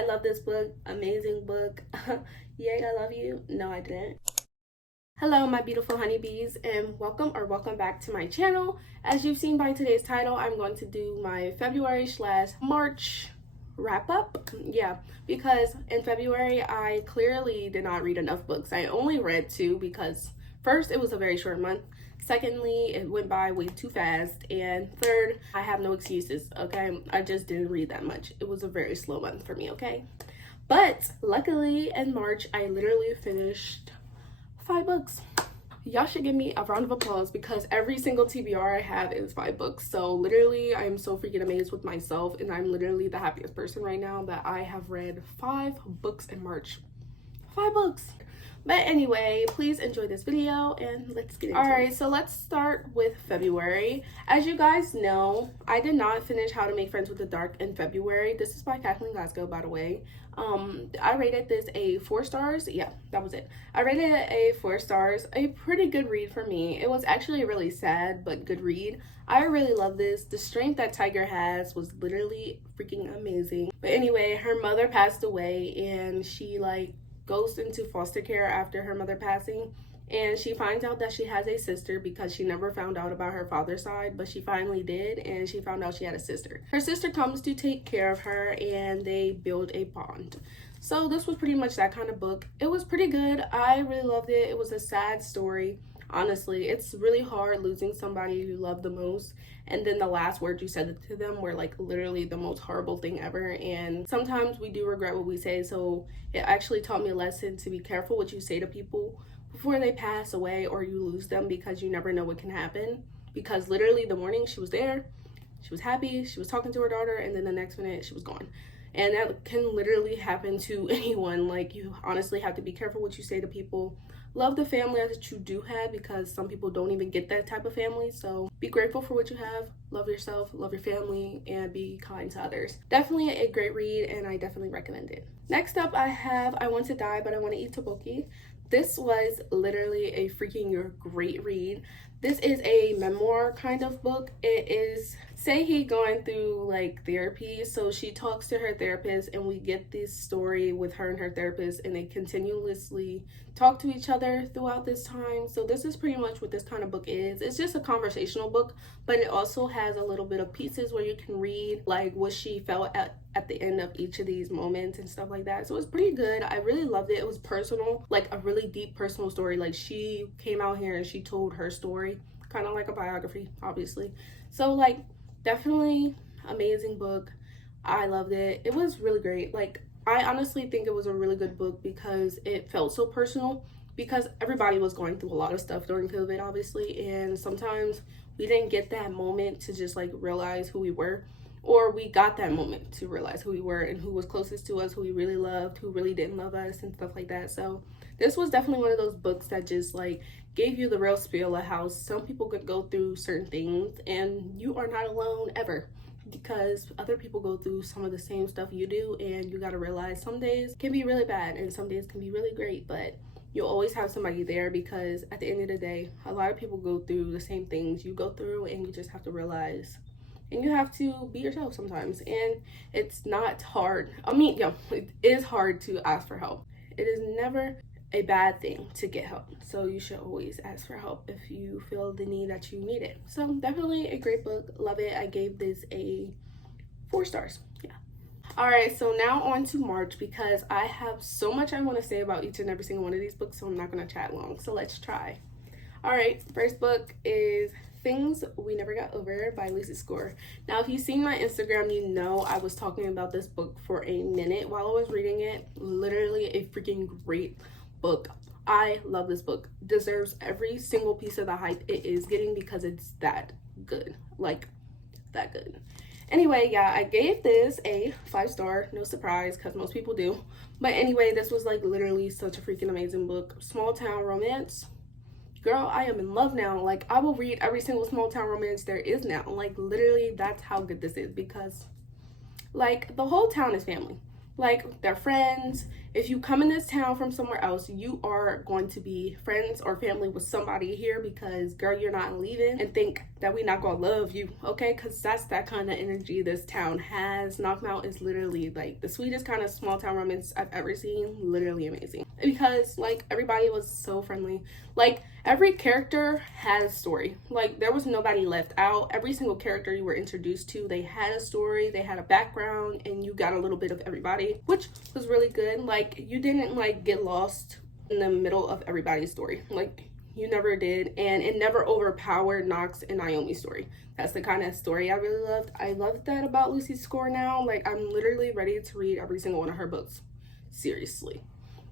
I love this book. Amazing book. Yay, I love you. No, I didn't. Hello, my beautiful honeybees, and welcome back to my channel. As you've seen by today's title, I'm going to do my February/March wrap up. Yeah, because in February I clearly did not read enough books. I only read 2 because first, it was a very short month. Secondly, it went by way too fast. And third, I have no excuses, okay? I just didn't read that much. It was a very slow month for me, okay? But luckily in March, I literally finished 5 books. Y'all should give me a round of applause because every single TBR I have is 5 books. So literally, I'm so freaking amazed with myself, and I'm literally the happiest person right now that I have read 5 books in March. 5 books. But anyway, please enjoy this video and let's get into it. Alright, so let's start with February. As you guys know, I did not finish How to Make Friends with the Dark in February. This is by Kathleen, Glasgow, by the way. I rated this a 4 stars. Yeah, that was it. I rated it a 4 stars. A pretty good read for me. It was actually a really sad but good read. I really love this. The strength that Tiger has was literally freaking amazing. But anyway, her mother passed away and she goes into foster care after her mother passing, and she finds out that she has a sister because she never found out about her father's side, but she finally did, and she found out she had a sister. Her sister comes to take care of her and they build a bond. So this was pretty much that kind of book. It was pretty good. I really loved it. It was a sad story. Honestly, it's really hard losing somebody you love the most, and then the last words you said to them were literally the most horrible thing ever. And sometimes we do regret what we say, so it actually taught me a lesson to be careful what you say to people before they pass away or you lose them, because you never know what can happen. Because literally the morning she was there, she was happy, she was talking to her daughter, and then the next minute she was gone. And that can literally happen to anyone. You honestly have to be careful what you say to people. Love the family that you do have, because some people don't even get that type of family. So be grateful for what you have, love yourself, love your family, and be kind to others. Definitely a great read, and I definitely recommend it. Next up, I have I Want to Die But I Want to Eat Tteokbokki. This was literally a freaking great read. This is a memoir kind of book. It is Sehee going through therapy. So she talks to her therapist, and we get this story with her and her therapist, and they continuously talk to each other throughout this time. So this is pretty much what this kind of book is. It's just a conversational book, but it also has a little bit of pieces where you can read what she felt at the end of each of these moments and stuff like that. So it's pretty good. I really loved it. It was personal, a really deep personal story. She came out here and she told her story, kind of like a biography, obviously. So definitely amazing book. I loved it. It was really great. I honestly think it was a really good book because it felt so personal, because everybody was going through a lot of stuff during COVID, obviously, and sometimes we didn't get that moment to just realize who we were, or we got that moment to realize who we were and who was closest to us, who we really loved, who really didn't love us, and stuff like that. So this was definitely one of those books that just gave you the real spiel of how some people could go through certain things, and you are not alone ever, because other people go through some of the same stuff you do. And you got to realize some days can be really bad and some days can be really great, but you'll always have somebody there, because at the end of the day, a lot of people go through the same things you go through, and you just have to realize, and you have to be yourself sometimes. And it's not hard. I mean, yeah, it is hard to ask for help. It is never a bad thing to get help, so you should always ask for help if you feel the need that you need it. So definitely a great book. Love it. I gave this a 4 stars. Yeah. All right, so now on to March, because I have so much I want to say about each and every single one of these books, so I'm not going to chat long. So let's try. All right, first book is Things We Never Got Over by Alyssa Score. Now, if you've seen my Instagram, you know I was talking about this book for a minute while I was reading it. Literally a freaking great book. I love this book. Deserves every single piece of the hype it is getting, because it's that good. That good. Anyway, yeah, I gave this a 5 star. No surprise, because most people do. But anyway, this was literally such a freaking amazing book. Small town romance. Girl, I am in love now. I will read every single small town romance there is now. Literally, that's how good this is, because the whole town is family. They're friends. If you come in this town from somewhere else, you are going to be friends or family with somebody here, because girl, you're not leaving and think that we not gonna love you, okay? Because that's that kind of energy this town has. Knockmount is literally like the sweetest kind of small town romance I've ever seen. Literally amazing, because like everybody was so friendly. Like every character had a story. Like there was nobody left out. Every single character you were introduced to, they had a story, they had a background, and you got a little bit of everybody, which was really good. Like you didn't like get lost in the middle of everybody's story. Like you never did, and it never overpowered Nox and Naomi's story. That's the kind of story I really loved. I love that about Lucy's score now. Like I'm literally ready to read every single one of her books, seriously.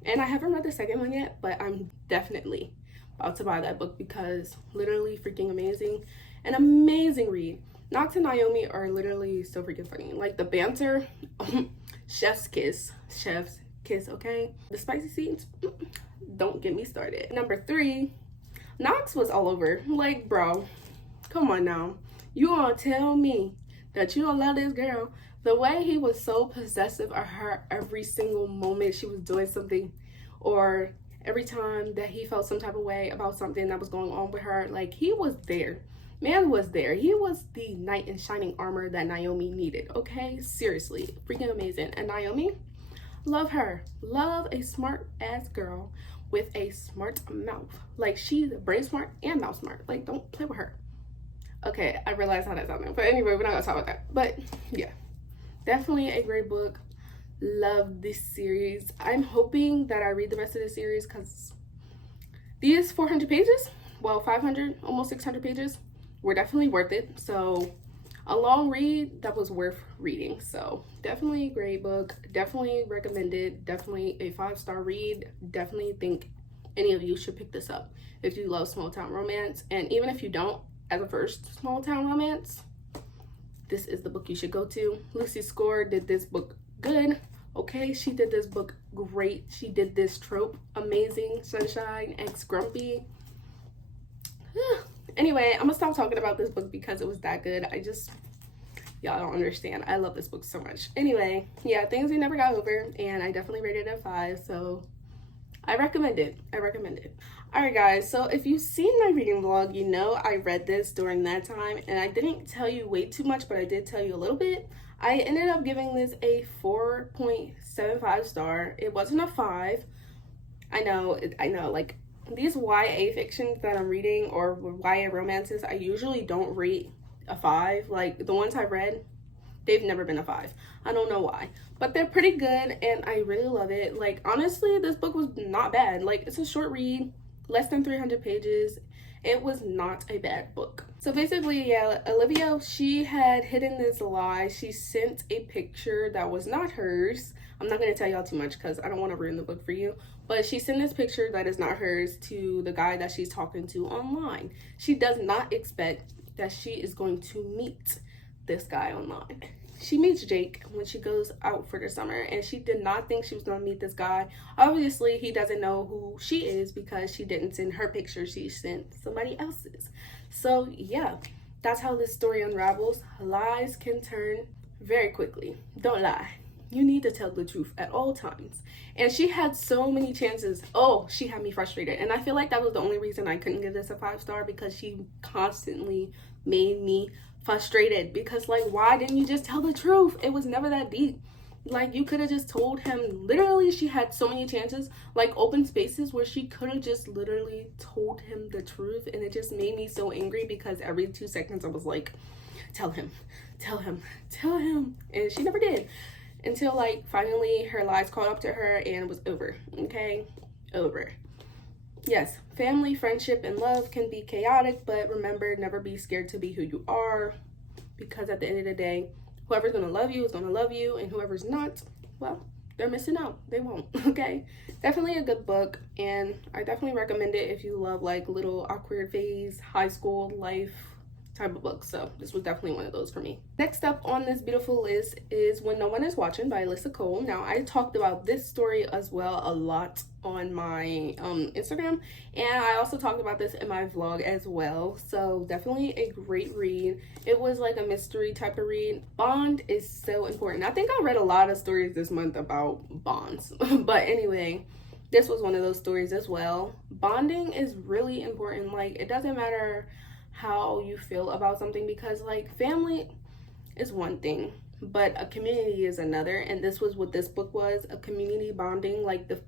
And I haven't read the second one yet, but I'm definitely about to buy that book because literally freaking amazing. An amazing read. Nox and Naomi are literally so freaking funny. Like the banter, chef's kiss, okay? The spicy scenes, don't get me started. Number 3, Nox was all over. Like, bro, come on now. You gonna tell me that you don't love this girl? The way he was so possessive of her every single moment she was doing something, or every time that he felt some type of way about something that was going on with her, like he was there. Man was there. He was the knight in shining armor that Naomi needed, okay? Seriously, freaking amazing. And Naomi, love her. Love a smart ass girl with a smart mouth. Like she's brain smart and mouth smart. Like don't play with her. Okay, I realize how that sounded, but anyway, we're not gonna talk about that. But yeah, definitely a great book. Love this series. I'm hoping that I read the rest of the series because these 400 pages, well 500, almost 600 pages, were definitely worth it. So a long read that was worth reading. So definitely a great book, definitely recommended, definitely a 5-star read. Definitely think any of you should pick this up if you love small town romance. And even if you don't, as a first small town romance, this is the book you should go to. Lucy Score did this book good, okay? She did this book great. She did this trope amazing. Sunshine X Grumpy. Anyway, I'm gonna stop talking about this book because it was that good. Y'all don't understand. I love this book so much. Anyway, yeah, things we never got over, and I definitely rated it a 5, so I recommend it. All right, guys, so if you've seen my reading vlog, you know I read this during that time, and I didn't tell you way too much, but I did tell you a little bit. I ended up giving this a 4.75 star. It wasn't a 5. I know, like, these YA fictions that I'm reading, or YA romances, I usually don't rate a 5. Like the ones I've read, they've never been a 5. I don't know why, but they're pretty good and I really love it. Like honestly, this book was not bad. Like it's a short read, less than 300 pages. It was not a bad book. So basically, yeah, Olivia, she had hidden this lie. She sent a picture that was not hers. I'm not going to tell y'all too much because I don't want to ruin the book for you. But she sent this picture that is not hers to the guy that she's talking to online. She does not expect that she is going to meet this guy online. She meets Jake when she goes out for the summer, and she did not think she was going to meet this guy. Obviously, he doesn't know who she is because she didn't send her picture. She sent somebody else's. So yeah, that's how this story unravels. Lies can turn very quickly. Don't lie. You need to tell the truth at all times. And she had so many chances. Oh, she had me frustrated. And I feel like that was the only reason I couldn't give this a 5-star, because she constantly made me frustrated. Because like, why didn't you just tell the truth? It was never that deep. Like, you could have just told him. Literally, she had so many chances, like open spaces where she could have just literally told him the truth. And it just made me so angry because every 2 seconds I was like, tell him. And she never did. Until like finally her lies caught up to her and it was over. Okay, over. Yes, family, friendship, and love can be chaotic, but remember, never be scared to be who you are, because at the end of the day, whoever's gonna love you is gonna love you, and whoever's not, well, they're missing out. They won't. Okay, definitely a good book, and I definitely recommend it if you love like little awkward phase, high school life type of book. So this was definitely one of those for me. Next up on this beautiful list is When No One Is Watching by Alyssa Cole. Now, I talked about this story as well a lot on my Instagram, and I also talked about this in my vlog as well. So definitely a great read. It was like a mystery type of read. Bond is so important. I think I read a lot of stories this month about bonds but anyway, this was one of those stories as well. Bonding is really important. Like, it doesn't matter how you feel about something, because like family is one thing, but a community is another. And this was what this book was, a community bonding. Like the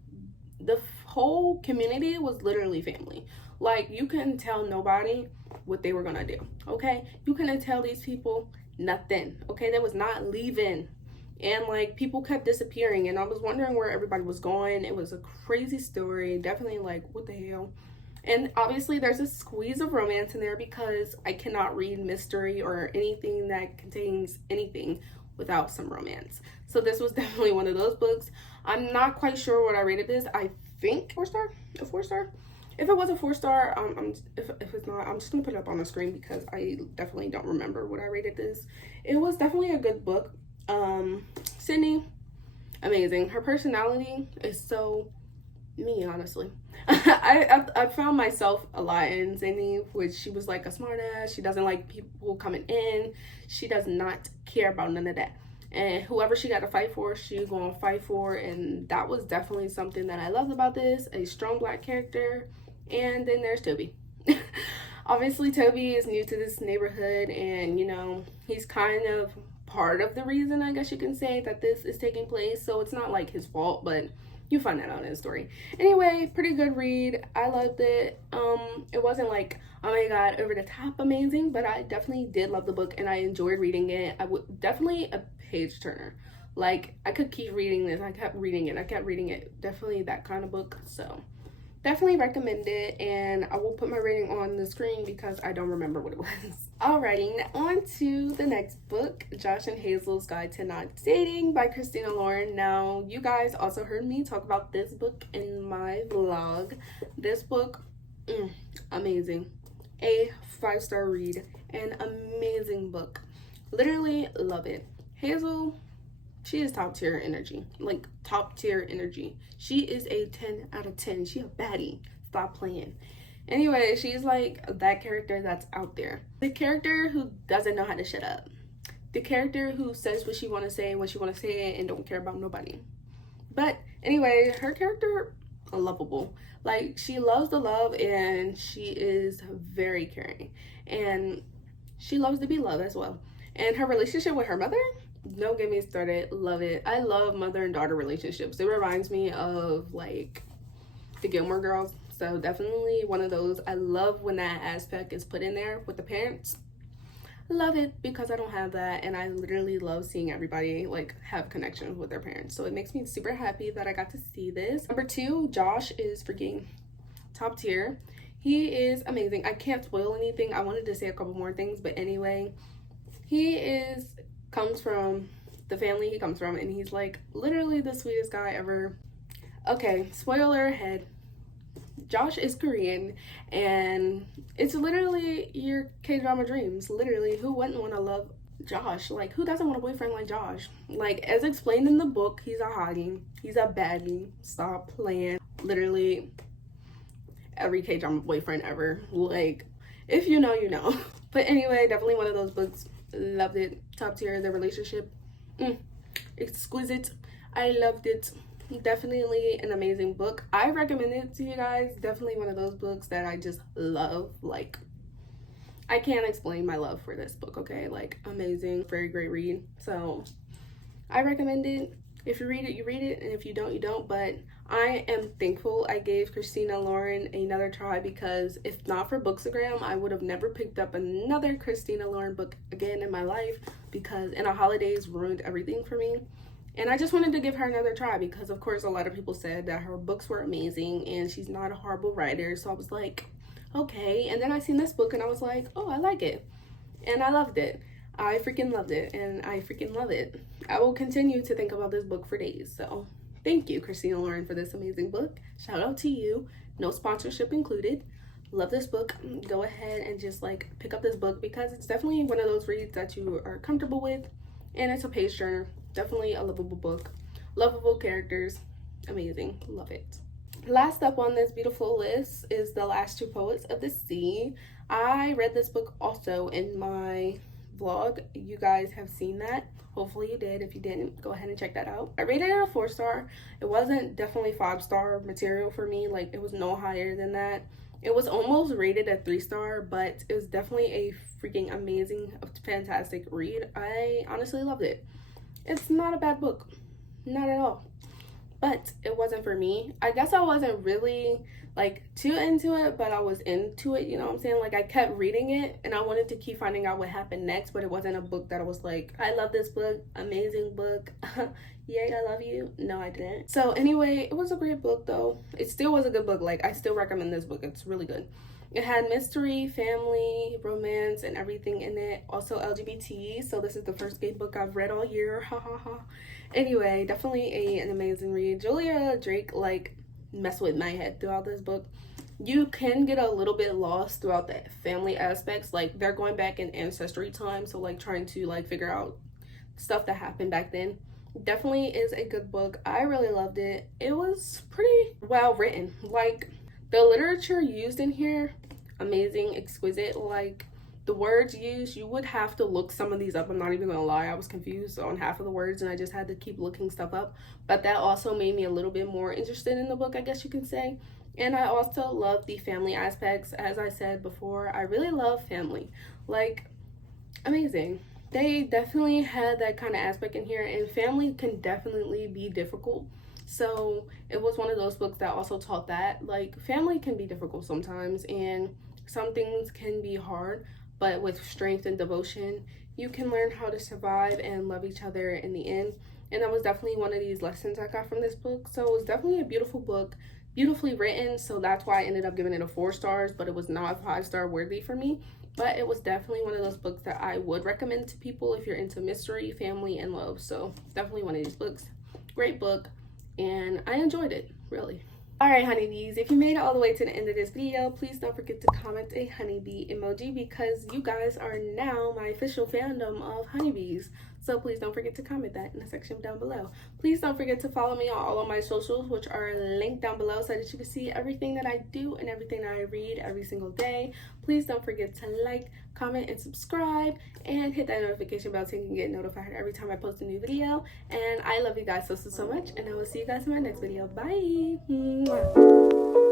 whole community was literally family. Like you couldn't tell nobody what they were gonna do, okay? You couldn't tell these people nothing, okay? They was not leaving. And like people kept disappearing, and I was wondering where everybody was going. It was a crazy story, definitely like what the hell. And obviously there's a squeeze of romance in there, because I cannot read mystery or anything that contains anything without some romance. So this was definitely one of those books. I'm not quite sure what I rated this. I think 4-star, a 4-star. If it was a 4-star, if it's not, I'm just gonna put it up on the screen because I definitely don't remember what I rated this. It was definitely a good book. Sydney, amazing. Her personality is so me, honestly. I found myself a lot in Sydney, which she was like a smart ass. She doesn't like people coming in. She does not care about none of that. And whoever she got to fight for, she's gonna fight for. And that was definitely something that I loved about this, a strong black character. And then there's Toby. Obviously Toby is new to this neighborhood, and you know, he's kind of part of the reason, I guess you can say, that this is taking place. So it's not like his fault, but you find that out in the story. Anyway, pretty good read. I loved it. It wasn't like, oh my god, over the top amazing, but I definitely did love the book and I enjoyed reading it. I would definitely a page turner. Like I could keep reading this. I kept reading it. Definitely that kind of book. So definitely recommend it, and I will put my rating on the screen because I don't remember what it was. Alrighty, now on to the next book, Josh and Hazel's Guide to Not Dating by Christina Lauren. Now, you guys also heard me talk about this book in my vlog. This book, amazing. A 5-star read, an amazing book. Literally love it. Hazel, she is top tier energy, like top tier energy. She is a 10 out of 10. She a baddie. Stop playing. Anyway, she's like that character that's out there. The character who doesn't know how to shut up. The character who says what she want to say when she want to say it and don't care about nobody. But anyway, her character, lovable. Like she loves the love, and she is very caring, and she loves to be loved as well. And her relationship with her mother, don't get me started. Love it. I love mother and daughter relationships. It reminds me of like the Gilmore Girls. So definitely one of those. I love when that aspect is put in there with the parents. Love it, because I don't have that, and I literally love seeing everybody like have connections with their parents. So it makes me super happy that I got to see this. Number 2, Josh is freaking top tier. He is amazing. I can't spoil anything. I wanted to say a couple more things, but anyway, he comes from the family he comes from, and he's like literally the sweetest guy ever. Okay, spoiler ahead. Josh is Korean, and it's literally your K-drama dreams. Literally, who wouldn't want to love Josh? Like, who doesn't want a boyfriend like Josh? Like, as explained in the book, he's a hottie. He's a baddie. Stop playing. Literally, every K-drama boyfriend ever. Like, if you know, you know. But anyway, definitely one of those books. Loved it. Top tier. The relationship, exquisite. I loved it. Definitely an amazing book. I recommend it to you guys. Definitely one of those books that I just love. Like, I can't explain my love for this book, okay? Like, amazing, very great read. So I recommend it. If you read it, you read it, and if you don't, you don't. But I am thankful I gave Christina Lauren another try, because if not for Bookstagram, I would have never picked up another Christina Lauren book again in my life, because in the holidays ruined everything for me. And I just wanted to give her another try, because of course a lot of people said that her books were amazing and she's not a horrible writer. So I was like, okay. And then I seen this book and I was like, oh, I like it. And I loved it. I freaking loved it, and I freaking love it. I will continue to think about this book for days. So thank you, Christina Lauren, for this amazing book. Shout out to you. No sponsorship included. Love this book. Go ahead and just like pick up this book, because it's definitely one of those reads that you are comfortable with, and it's a page turner. Definitely a lovable book. Lovable characters. Amazing. Love it. Last up on this beautiful list is The Last Two Poets of the Sea. I read this book also in my vlog. You guys have seen that. Hopefully you did. If you didn't, go ahead and check that out. I rated it a 4-star. It wasn't definitely 5-star material for me. Like, it was no higher than that. It was almost rated a 3-star, but it was definitely a freaking amazing, fantastic read. I honestly loved it. It's not a bad book, not at all, but it wasn't for me. I guess I wasn't really like too into it, but I was into it, you know what I'm saying? Like, I kept reading it and I wanted to keep finding out what happened next, but it wasn't a book that I was like, I love this book, amazing book. Yay, I love you. No, I didn't. So anyway, it was a great book though. It still was a good book. Like, I still recommend this book. It's really good. It had mystery, family, romance, and everything in it. Also LGBT. So this is the first gay book I've read all year. Ha ha ha. Anyway, definitely an amazing read. Julia Drake like messed with my head throughout this book. You can get a little bit lost throughout the family aspects. Like, they're going back in ancestry time, so like trying to like figure out stuff that happened back then. Definitely is a good book. I really loved it. It was pretty well written. Like, the literature used in here, amazing, exquisite. Like, the words used, you would have to look some of these up. I'm not even gonna lie, I was confused on half of the words and I just had to keep looking stuff up, but that also made me a little bit more interested in the book, I guess you can say. And I also love the family aspects. As I said before, I really love family. Like, amazing. They definitely had that kind of aspect in here, and family can definitely be difficult. So it was one of those books that also taught that, like, family can be difficult sometimes and some things can be hard, but with strength and devotion, you can learn how to survive and love each other in the end. And that was definitely one of these lessons I got from this book. So it was definitely a beautiful book, beautifully written. So that's why I ended up giving it a 4 stars, but it was not 5-star worthy for me. But it was definitely one of those books that I would recommend to people if you're into mystery, family, and love. So definitely one of these books. Great book, and I enjoyed it, really. Alright, honeybees, if you made it all the way to the end of this video, please don't forget to comment a honeybee emoji, because you guys are now my official fandom of honeybees. So please don't forget to comment that in the section down below. Please don't forget to follow me on all of my socials, which are linked down below, so that you can see everything that I do and everything that I read every single day. Please don't forget to like, comment, and subscribe, and hit that notification bell so you can get notified every time I post a new video. And I love you guys so much, and I will see you guys in my next video. Bye. Mwah.